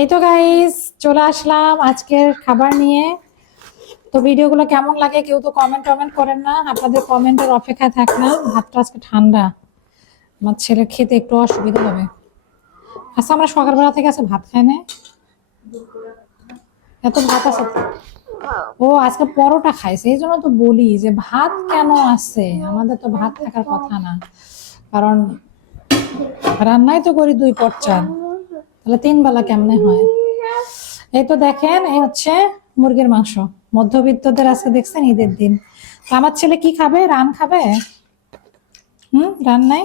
এই তো গাইস, চলে আসলাম আজকের খাবার নিয়ে। তো ভিডিওগুলো কেমন লাগে কেউ তো কমেন্ট করেন না, আপনাদের কমেন্টের অপেক্ষায় থাকলাম। ভাতটা আজকে ঠান্ডা, আমার ছেলে খেতে একটু অসুবিধা হবে। আচ্ছা, আমরা সকালবেলা থেকে আছে ভাত খাই না, এত ভাত আছে। ও আজকে পরোটা খাইছে, এই জন্য তো বলি যে ভাত কেন আছে, আমাদের তো ভাত থাকার কথা না। কারণ রান্নাই তো করি 2 পদ 4, তাহলে 3 বেলা কেমনে হয়। এই তো দেখেন, এই হচ্ছে মুরগির মাংস। মধ্যবিত্তদের আজকে দেখছেন ঈদের দিন। তো আমার ছেলে কি খাবে? রান খাবে। রান নাই,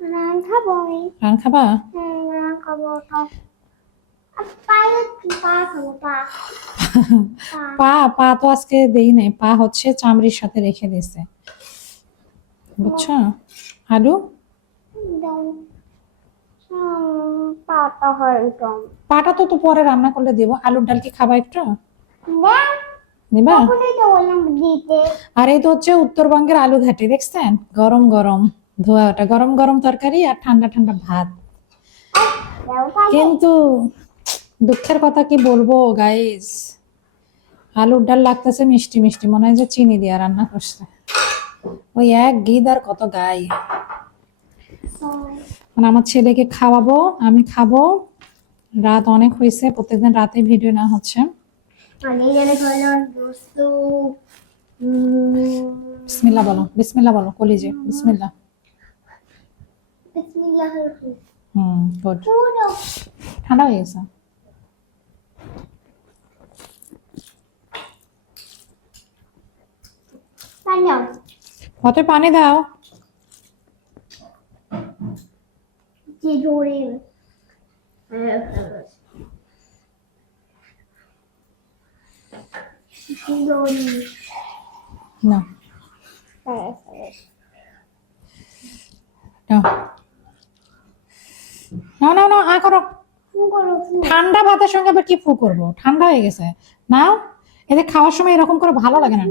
রান খাবো আমি। রান খাবা? রান খাবো। পায়ে পা খাবো পা। পা পা তো আজকে দেই নাই, পা হচ্ছে চামড়ির সাথে রেখে দিয়েছে, বুঝছো? আলু পাটা হয় একদম। পাটা তো তো পরে রান্না করলে দেবো। আলুর ডাল কি খাবা একটু? নিবা? তখনই তো বললাম দিতে। আর এই তো হচ্ছে উত্তরবঙ্গের আলু ঘাটি, দেখছেন? গরম গরম ধোয়া ওটা, গরম গরম তরকারি আর ঠান্ডা ঠান্ডা ভাত। কিন্তু দুঃখের কথা কি বলবো গাইস, আলুর ডাল লাগতেছে মিষ্টি মিষ্টি, মনে হয় যে চিনি দিয়ে রান্না করছে। ওই এক গিদ আর কত গাই। মানে আমার ছেলেকে খাওয়াবো, আমি খাবো। রাত অনেক হয়েছে, প্রত্যেকদিন রাতে ভিডিও না হচ্ছে। বিসমিল্লাহ বলো, বিসমিল্লাহ বলো, কলিজে বিসমিল্লাহ। গুড। ঠান্ডা হয়ে গেছে। কত পানি দাও। না না না না, আ করো। ঠান্ডা ভাতের সঙ্গে আবার কি ফু করবো? ঠান্ডা হয়ে গেছে। নাও, এদের খাওয়ার সময় এরকম করে ভালো লাগে না।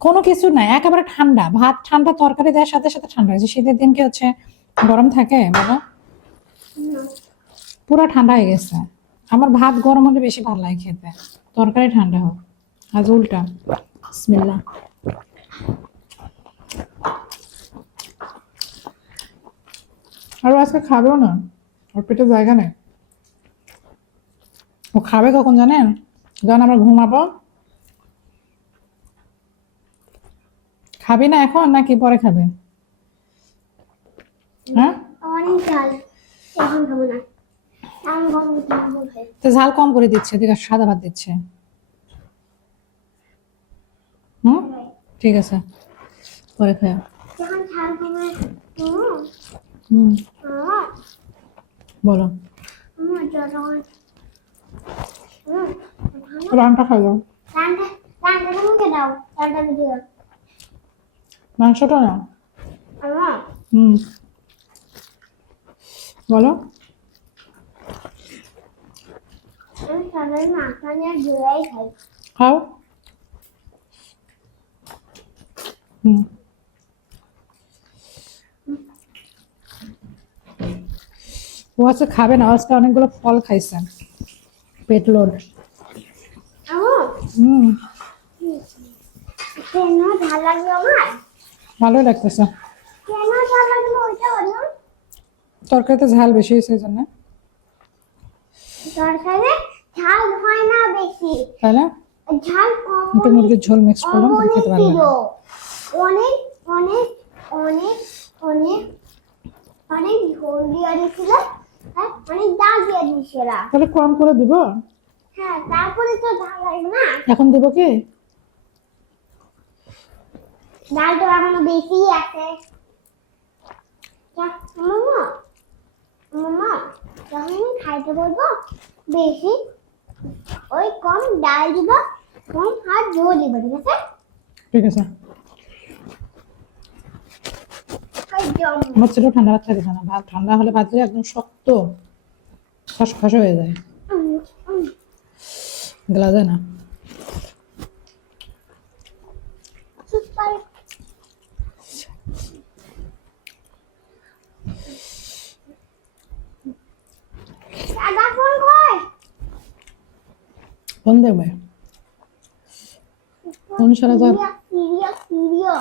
কোনো কিছু নাই, একেবারে ঠান্ডা ভাত, ঠান্ডা তরকারি দেওয়ার সাথে সাথে ঠান্ডা হয়েছে। শীতের দিন কি হচ্ছে গরম থাকে বাবা? পুরো ঠান্ডা হয়ে গেছে। আমার ভাত গরম হলে বেশি ভালো লাগে খেতে, তরকারি ঠান্ডা হোক। আজ উল্টা। বিসমিল্লাহ। আর আজকে খাবেও না, ওর পেটে জায়গা নেই। ও খাবে কখন জানেন? যখন আমরা ঘুমাবো। খাবি না এখন নাকি পরে খাবে? হ্যাঁ, অনেক ঝাল, এখন খাবো না। তো ঝাল কম করে দিচ্ছে, এদিকে সাদা ভাত দিচ্ছে। ঠিক আছে, পরে খাও। যখন ঝাল কমে বলো। যখন রানটা খাই দাও, রান্নাটা মুখে দাও, রান্নাটা মুখে দাও। মাংসটা না। আম্মা, বলো। আমি সাধারণ মাখন আর জোড়াই খাই। খাও। ও আজকে খাবে না, আজকে অনেকগুলো ফল খাইছে, পেট লোড। কেন ঝাল লাগবে আমার? ভালোই লাগতেছে। কেন ঝাল লাগবে ওইটা বলো। তরকারিতে ঝাল বেশি হয়েছে এই জন্য। তরকারিতে ঝাল হয় না বেশি, তাই না? ঝাল একটু মুরগির ঝোল মিক্স করলাম, তুমি খেতে পারবে না। অনেক অনেক অনেক অনেক অনেক ঝোল দিয়ে দিয়েছিল, অনেক ডাল দিয়ে দিয়েছিল। তাহলে কম করে দিব। হ্যাঁ, তারপরে তো ঝাল লাগবে না। এখন দিব কি? ডাল তো এখনো বেশি আছে। মামা মামা, যখন আমি খাইতে বলবো বেশি, ওই কম ডাল দিব, কম আর ঝোল দিব, ঠিক আছে? ঠিক আছে। একদম আমার ছেলেও ঠান্ডা ভাত খাইতেছে না, ভাত ঠান্ডা হলে ভাত দিলে একদম শক্ত খসখসে হয়ে যায়, গলা যায় না। ফোন দেখবে ফোন ছাড়া তো আর সিরিয়া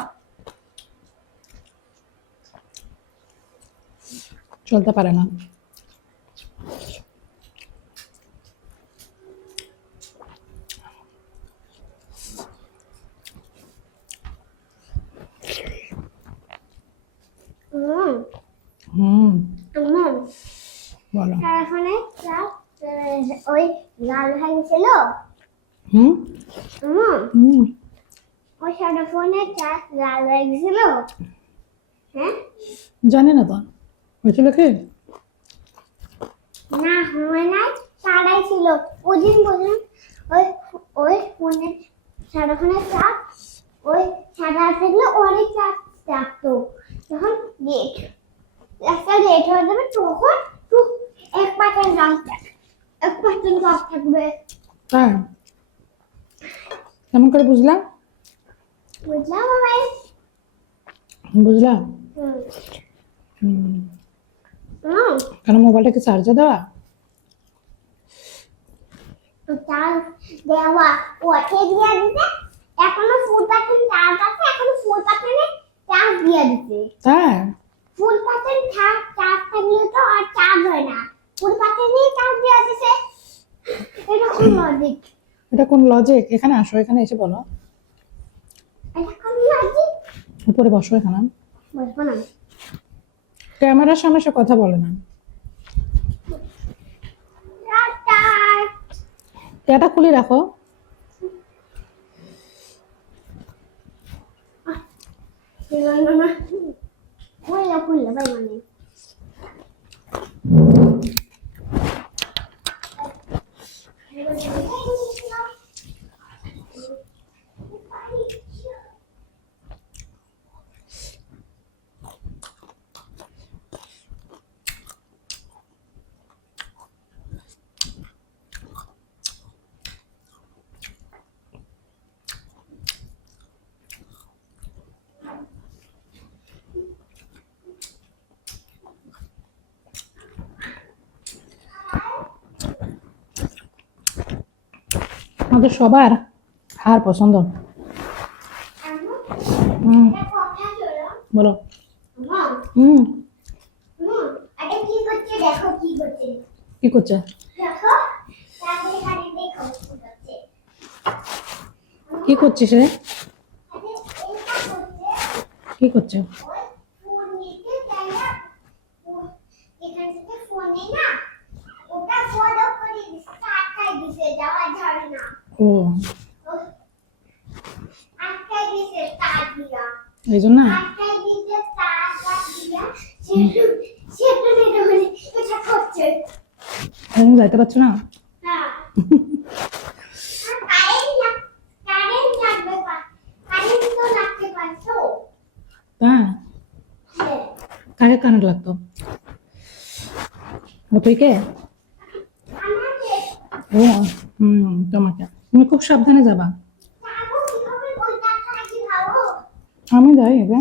চলতে পারে না। হুম বলো। সারাক্ষণে ওই লাল হয়ে গেছিল। হুম হুম ওই সারাক্ষণে চাষ লাল হয়ে গেছিল। হ্যাঁ জানি না তো হয়েছিল কি। না হয় নাই, সারাই ছিল। ওদিন বললাম ওই ওই ফোনের সারাক্ষণে চাপ ওই সারা থাকলে অনেক চাপ চাপতো। যখন লেট একটা লেট হয়ে যাবে তখন এক পার্সেন্ট রং থাকবে। তাই কেমন করে বুঝলাম? বুঝলাম আমার। বুঝলাম। হুম হুম হুম কেন মোবাইলটা কি চার্জে দেওয়া? চার্জ দেওয়া ওঠে দিয়ে দিতে। এখনো ফুল পার্সেন্ট চার্জ আছে, এখনো ফুল পার্সেন্টে চার্জ দিয়ে দিতে। তাই ফুল পার্সেন্ট চার্জ থাকলে তো আর চার্জ হয় না, ফুল পার্সেন্টে চার্জ দিয়ে দিতে। এটা কোন লজিক? এটা কোন লজিক? এখানে আসো, এখানে এসে বলো। এটা কোন লজিক? উপরে বসো এখানে। বুঝবো না। ক্যামেরার সামনে সে কথা বলে না। টাটা। এটা খুলে রাখো। খুললে ভাই মানে আমাদের সবার হার পছন্দ। হুম কথা চলো। বলো। মা হুম আরে কি করছে দেখো, কি করছে কি করছে? দেখো। তারপরে খালি দেখো কি করছে। কি করছিস রে? আরে এটা করছে কি করছে? ওই ফোন নিতে চাই না। এখান থেকে ফোন নেই না, ওটা ফলো করে আটকাই দিছে, যাওয়া যাবে না। ও আটকাই দিছে তার দিয়া, এই জন্য আটকাই দিছে তার দিয়া। সেটা সেটা মানে এটা করছে এখন যাইতে পারছো না। না। কারেন্ট লাগবে, কারেন্ট তো লাগতে পারছো। হ্যাঁ কাকে কারেন্ট লাগতো? ও তুই কে? আমাকে ও তোমাকে। তুমি খুব সাবধানে যাবা। যাবো কিভাবে, ওইটা খালি ভাবো। আমি যাই আগে।